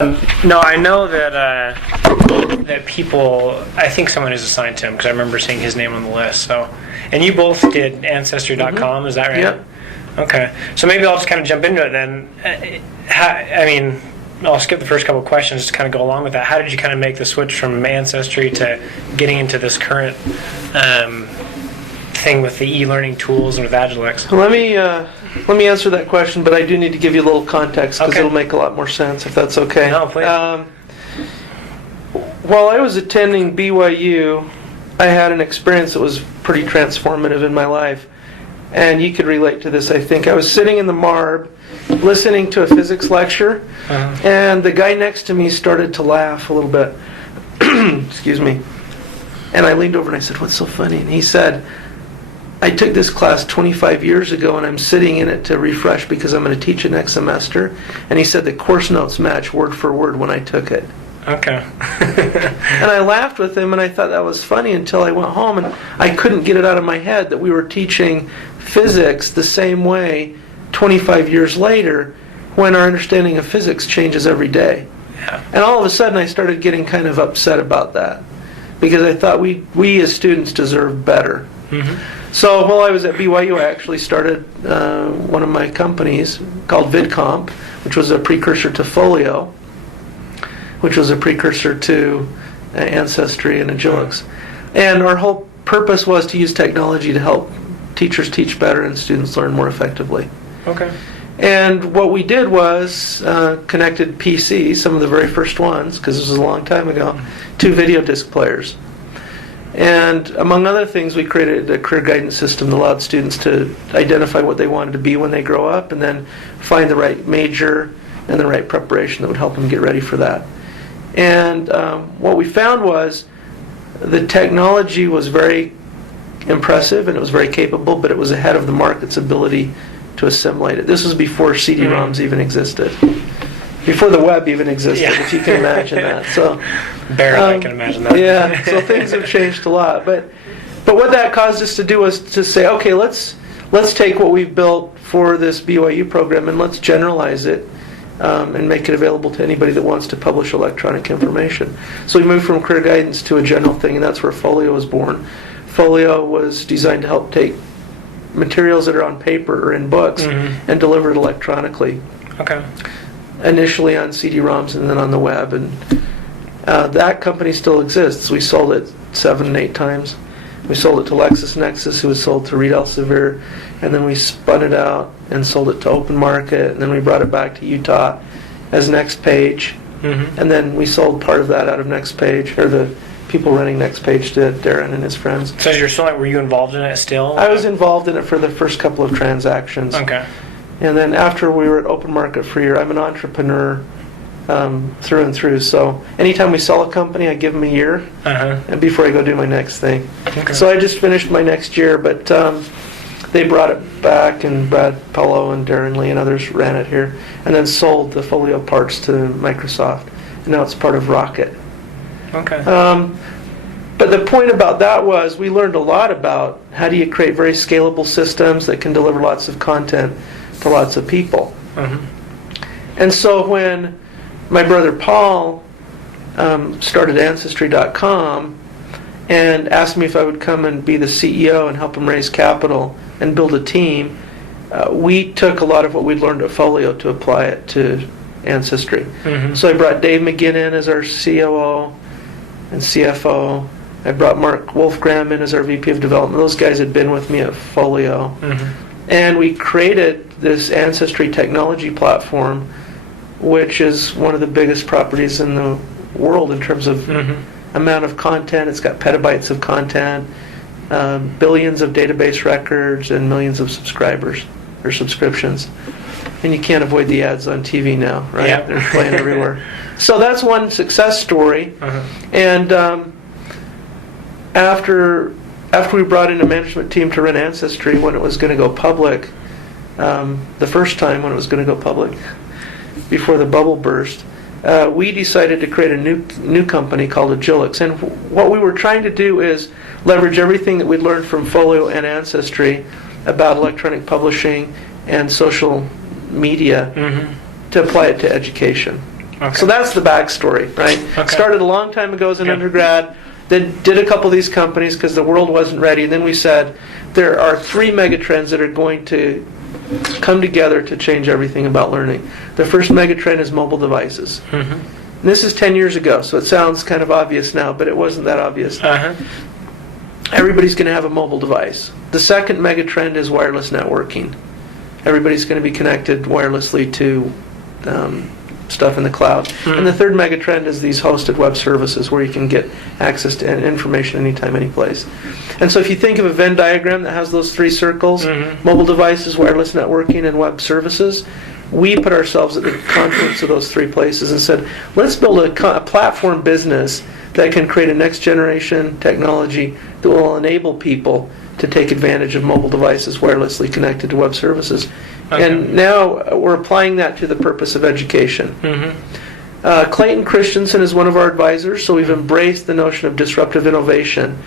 No, I know that people. I think someone is assigned to him because I remember seeing his name on the list. So, and you both did Ancestry.com, is that right? Yep. Okay, so maybe I'll just kind of jump into it then. I'll skip the first couple of questions to kind of go along with that. How did you kind of make the switch from Ancestry to getting into this current thing with the e-learning tools and with Agilex? Let me answer that question, but I do need to give you a little context because Okay. it'll make a lot more sense if that's okay. No, please. While I was attending BYU, I had an experience that was pretty transformative in my life, and you could relate to this, I think. I was sitting in the MARB listening to a physics lecture, and the guy next to me started to laugh a little bit. Excuse me. And I leaned over and I said, "What's so funny?" And he said, "I took this class 25 years ago and I'm sitting in it to refresh because I'm going to teach it next semester." And he said the course notes match word for word when I took it. Okay. And I laughed with him and I thought that was funny until I went home and I couldn't get it out of my head that we were teaching physics the same way 25 years later when our understanding of physics changes every day. Yeah. And all of a sudden I started getting kind of upset about that because I thought we as students deserve better. Mm-hmm. So while I was at BYU, I actually started one of my companies called VidComp, which was a precursor to Folio, which was a precursor to Ancestry and Agilex. And our whole purpose was to use technology to help teachers teach better and students learn more effectively. Okay. And what we did was connected PCs, some of the very first ones, because this was a long time ago, to video disc players. And among other things, we created a career guidance system that allowed students to identify what they wanted to be when they grow up and then find the right major and the right preparation that would help them get ready for that. And what we found was the technology was very impressive and it was very capable, but it was ahead of the market's ability to assimilate it. This was before CD-ROMs even existed. Before the web even existed, if you can imagine that. So, Barely I can imagine that. Yeah, so things have changed a lot. But what that caused us to do was to say, okay, let's take what we've built for this BYU program and let's generalize it and make it available to anybody that wants to publish electronic information. So we moved from career guidance to a general thing, and that's where Folio was born. Folio was designed to help take materials that are on paper or in books and deliver it electronically. Okay. Initially on CD-ROMs and then on the web, and that company still exists. We sold it 7 and 8 times. We sold it to LexisNexis, who was sold to Reed Elsevier, and then we spun it out and sold it to Open Market, and then we brought it back to Utah as Next Page, and then we sold part of that out of Next Page, or the people running Next Page to Darren and his friends. So you're still, were you involved in it still? I was involved in it for the first couple of transactions. Okay. And then after we were at Open Market for a year, I'm an entrepreneur through and through. So anytime we sell a company, I give them a year and before I go do my next thing. Okay. So I just finished my next year, but they brought it back, and Brad Pello and Darren Lee and others ran it here, and then sold the Folio parts to Microsoft. And now it's part of Rocket. Okay. But the point about that was we learned a lot about how do you create very scalable systems that can deliver lots of content to lots of people. And so when my brother Paul started Ancestry.com and asked me if I would come and be the CEO and help him raise capital and build a team, we took a lot of what we'd learned at Folio to apply it to Ancestry. So I brought Dave McGinn in as our COO and CFO. I brought Mark Wolfgram in as our VP of Development. Those guys had been with me at Folio. And we created this Ancestry technology platform, which is one of the biggest properties in the world in terms of amount of content. It's got petabytes of content, billions of database records, and millions of subscribers or subscriptions. And you can't avoid the ads on TV now, right? Yep. They're playing everywhere. So that's one success story. And after we brought in a management team to run Ancestry when it was going to go public, the first time when it was going to go public, before the bubble burst, we decided to create a new company called Agilex. And what we were trying to do is leverage everything that we'd learned from Folio and Ancestry about electronic publishing and social media to apply it to education. Okay. So that's the backstory, right? Okay. Started a long time ago as an Yeah. undergrad, then did a couple of these companies because the world wasn't ready, and then we said there are 3 megatrends that are going to come together to change everything about learning. The first megatrend is mobile devices. Mm-hmm. And this is 10 years ago, so it sounds kind of obvious now, but it wasn't that obvious. Uh-huh. Everybody's going to have a mobile device. The second megatrend is wireless networking. Everybody's going to be connected wirelessly to stuff in the cloud. And the third megatrend is these hosted web services where you can get access to information anytime, any place. And so if you think of a Venn diagram that has those 3 circles, mobile devices, wireless networking, and web services, we put ourselves at the confluence of those 3 places and said, let's build a platform business that can create a next generation technology that will enable people to take advantage of mobile devices wirelessly connected to web services. Okay. And now we're applying that to the purpose of education. Clayton Christensen is one of our advisors, so we've embraced the notion of disruptive innovation.